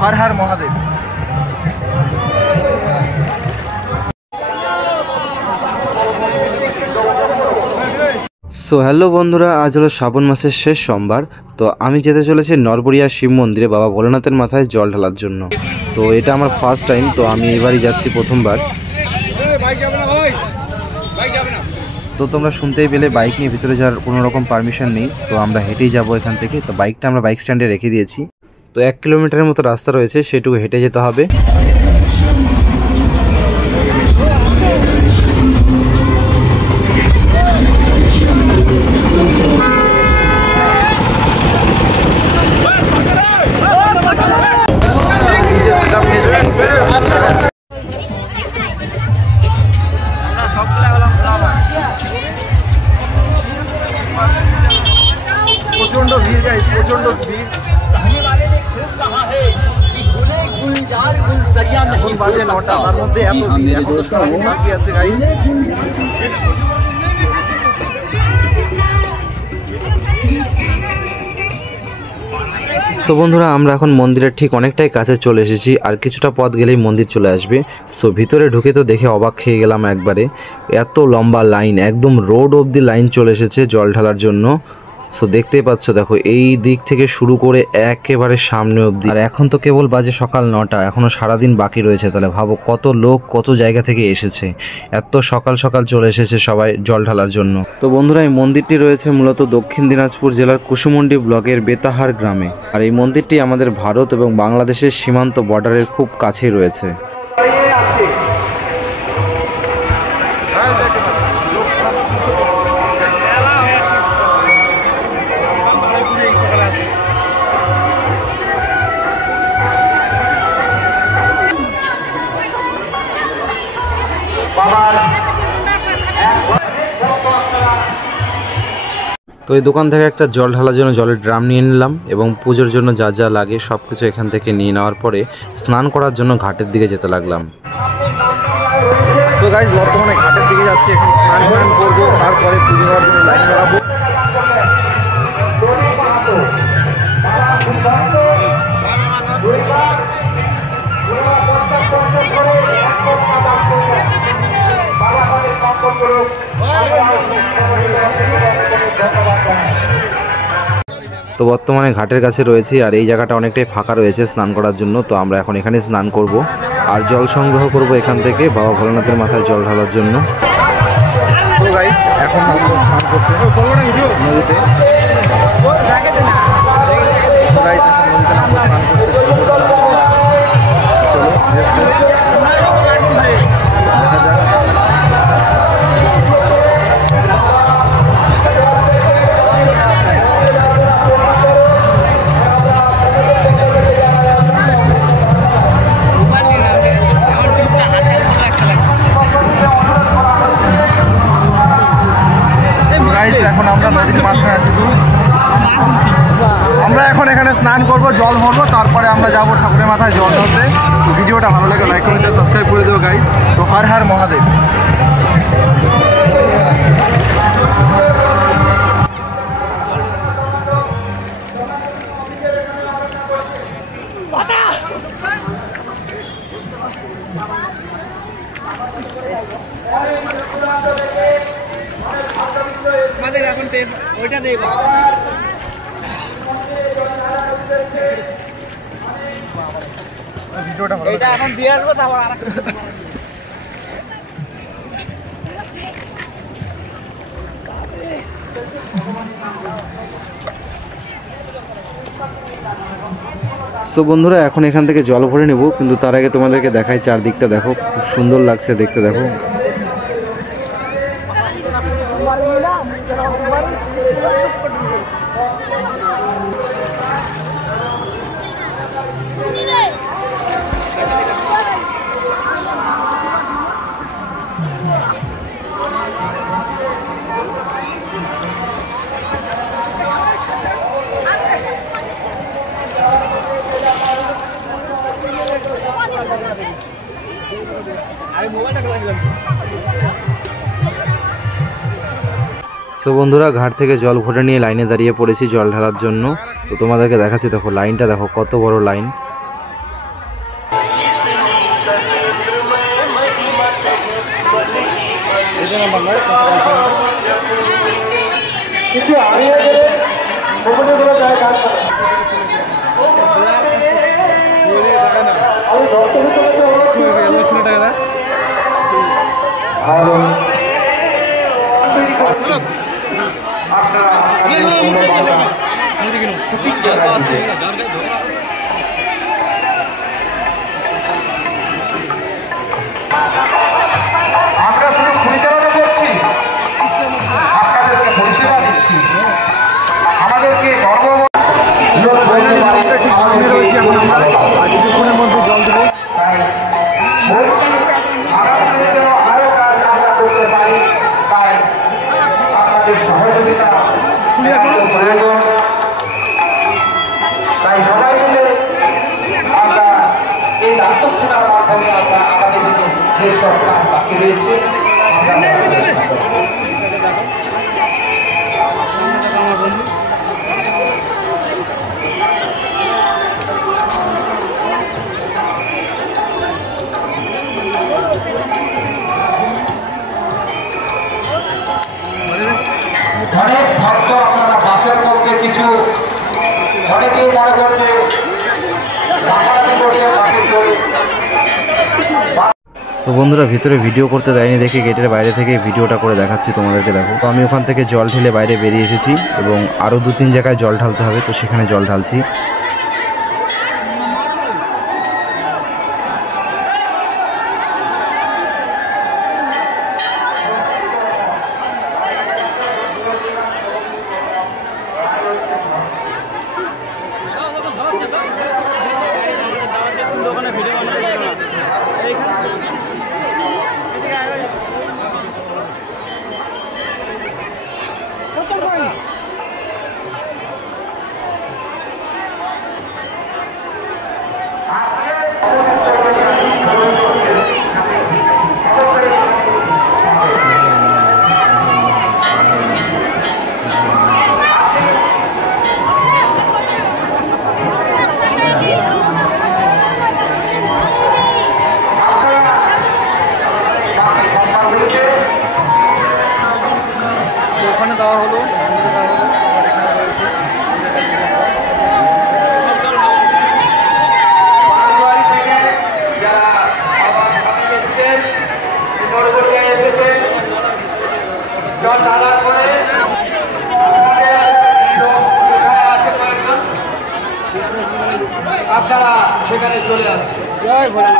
हर हर Mahadev. So hello বন্ধুরা, আজ হলো শ্রাবণ মাসের শেষ সোমবার। তো আমি যেতে চলেছি নরবরিয়া শিব মন্দিরে বাবা ভোলেনাথের মাথায় জল ঢালার জন্য। তো এটা আমার ফার্স্ট টাইম, তো আমি এবারই যাচ্ছি প্রথমবার। তো তোমরা শুনতেই পেলে বাইক নিয়ে ভিতরে যাওয়ার কোনো রকম পারমিশন নেই, তো আমরা হেঁটেই যাবো এখান থেকে। তো বাইকটা আমরা বাইক স্ট্যান্ডে রেখে দিয়েছি। তো 1 কিলোমিটারের মতো রাস্তা রয়েছে, সেটুকু হেঁটে যেতে হবে। प्रचंड भीड़ गाइस, प्रचंड भीड़। कहने वाले ने खूब कहा है कि गुले गुलजार गुलसरिया नहीं बाजे नोटा তার মধ্যে এত ভিড়, এখন তো সারাদিন বাকি আছে গাইস। সো বন্ধুরা, আমরা এখন মন্দিরের ঠিক অনেকটাই কাছে চলে এসেছি, আর কিছুটা পথ গেলেই মন্দির চলে আসবে। সো ভিতরে ঢুকে তো দেখে অবাক খেয়ে গেলাম একবারে। এত লম্বা লাইন, একদম রোড অবধি লাইন চলে এসেছে জল ঢালার জন্য। সো দেখতেই পাচ্ছ, দেখো এই দিক থেকে শুরু করে একেবারে সামনে অবধি। আর এখন তো কেবল বাজে সকাল 9টা, এখনও সারাদিন বাকি রয়েছে। তাহলে ভাবো কত লোক কত জায়গা থেকে এসেছে, এত সকাল সকাল চলে এসেছে সবাই জল ঢালার জন্য। তো বন্ধুরা, এই মন্দিরটি রয়েছে মূলত দক্ষিণ দিনাজপুর জেলার কুসুমুন্ডি ব্লকের বেতাহার গ্রামে। আর এই মন্দিরটি আমাদের ভারত এবং বাংলাদেশের সীমান্ত বর্ডারের খুব কাছেই রয়েছে। তো এই দোকান থেকে একটা জল ঢালার জন্য জলের ড্রাম নিয়ে নিলাম, এবং পুজোর জন্য যা যা লাগে সব কিছু এখান থেকে নিয়ে নেওয়ার পরে স্নান করার জন্য ঘাটের দিকে যেতে লাগলাম। সো গাইস, বর্তমানে ঘাটের দিকে যাচ্ছি, এখন স্নান করবো, তারপরে পুজো দেওয়ার জন্য লাইনে দাঁড়াবো। তো বর্তমানে ঘাটের কাছে রয়েছি, আর এই জায়গাটা অনেকটাই ফাঁকা রয়েছে স্নান করার জন্য। তো আমরা এখন এখানে স্নান করব আর জল সংগ্রহ করব এখান থেকে বাবা ভোলেনাথের মাথায় জল ঢালার জন্য। সো গাইস, এখন আমরা স্নান করতে নদীতে। সো গাইস, এখন নদীতে আমরা স্নান করতে চলো, দেখা যাক। এখন আমরা নদীর মাঝখানে আছি, আমরা এখন এখানে স্নান করব, জল ভরবো, তারপরে আমরা যাবো ঠাকুরের মাথায় জল ঢালতে। তো ভিডিওটা ভালো লাগে লাইক কমেন্ট সাবস্ক্রাইব করে দেবো গাইস। তো হর হর মহাদেব। আমাদের এখন ওইটা দেব, ভিডিওটা ভালো এটা এখন দিয়ে আসবো, তারপর আর সো বন্ধুরা, এখন এখান থেকে জল ভরে নেব, কিন্তু তার আগে তোমাদেরকে দেখাই চারদিকটা দেখো, খুব সুন্দর লাগছে দেখতে। দেখো সো বন্ধুরা, ঘাট থেকে জল ভরে নিয়ে লাইনে দাঁড়িয়ে পড়েছি জল ঢালার জন্য। তো তোমাদেরকে দেখাচ্ছি, দেখো লাইনটা দেখো কত বড় লাইন। কিছু হারিয়ে গেলে ভবনগুলো যায় কাজ করে আমি আমরা শুধু পরিচালনা করছি, আপনাদেরকে পরিষেবা দিচ্ছি, আমাদেরকে গর্ব রয়েছি এখন আমরা আর কিছুক্ষণের মধ্যে জল দেবো। আরো কাজ আমরা করতে পারি, তাই আপনাদের সহযোগিতা প্রয়োজন। তাই সবাই মিলে আমরা এই দায়িত্বশীলতার মাধ্যমে আমরা আমাদের যে সব কাজ বাকি রয়েছে অনেক ভক্ত আপনারা বাসের মধ্যে কিছু অনেকেই মনে করছে রাতারাতি করে বাসে চড়ে। তো বন্ধুরা ভিতরে ভিডিও করতে দেয়নি দেখে গেটের বাইরে থেকে ভিডিওটা করে দেখাচ্ছি তোমাদেরকে। দেখো, তো আমি ওখান থেকে জল ঢেলে বাইরে বেরিয়ে এসেছি এবং আরও 2-3 জায়গায় জল ঢালতে হবে, তো সেখানে জল ঢালছি। ওখানে দেওয়া হলো, আর এখানে রয়েছে। জল ঢালার পরে আপনারা সেখানে চলে আসছেন। জয় ভোলে।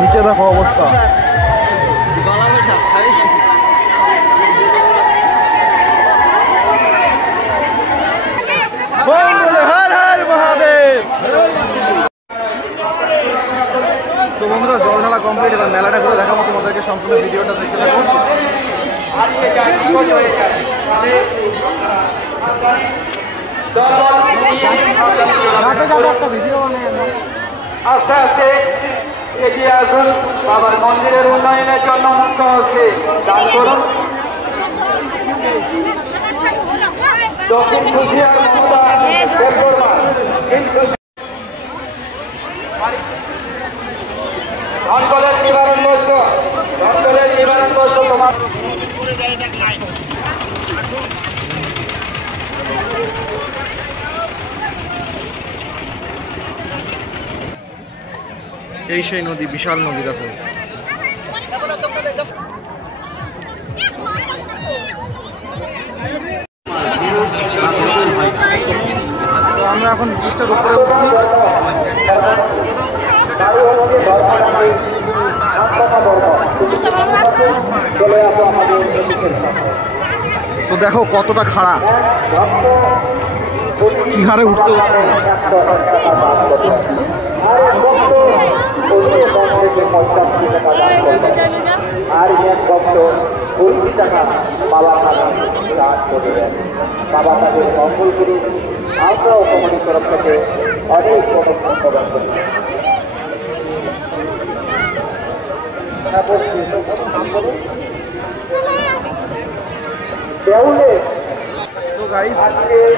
নিচে দেখো অবস্থা। তো বন্ধুরা জল ঢালা কমপ্লিট, এবার মেলাটা করে দেখাবো তোমাদেরকে, সম্পূর্ণ ভিডিওটা দেখতে থাকো। একটা ভিডিও আস্তে আস্তে এগিয়ে আসুন, বাবার মন্দিরের উন্নয়নের জন্য মুক্ত হচ্ছে দান করুন। দক্ষিণ কুচিয়ার মমতা দেববর্মা ধনকলের নিবারণ বস্ত্র, ধনকলের নিবারণ বস্ত্র তোমার এই সেই নদী, বিশাল নদী দেখো। এখন ব্রিজটার উপরে উঠছি। তো দেখো কতটা খাড়া, কি হারে উঠতে হচ্ছে। আর এক ভক্ত 20 টাকা বাবা দান করবেন। বাবা তাদের মঙ্গল করুন। আমরাও কমিটির তরফ থেকে অনেক ধন্যবাদ করি। তো গাইস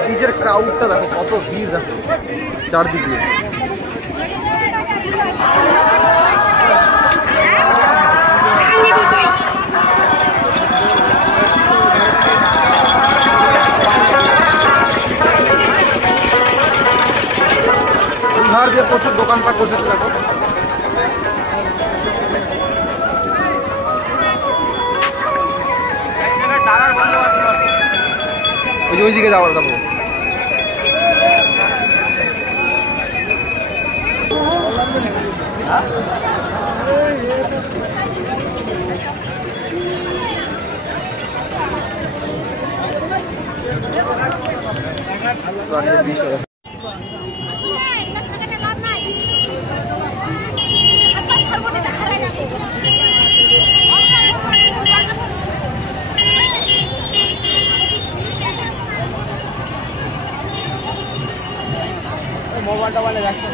ব্রিজের ক্রাউডটা দেখো, কত ভিড় দেখো চারদিকে। বিহার যে প্রচুর দোকানপাট করছে দেখো। ওই দিকে যাওয়ার যাবো। মোবাইলটা বলে যাচ্ছে।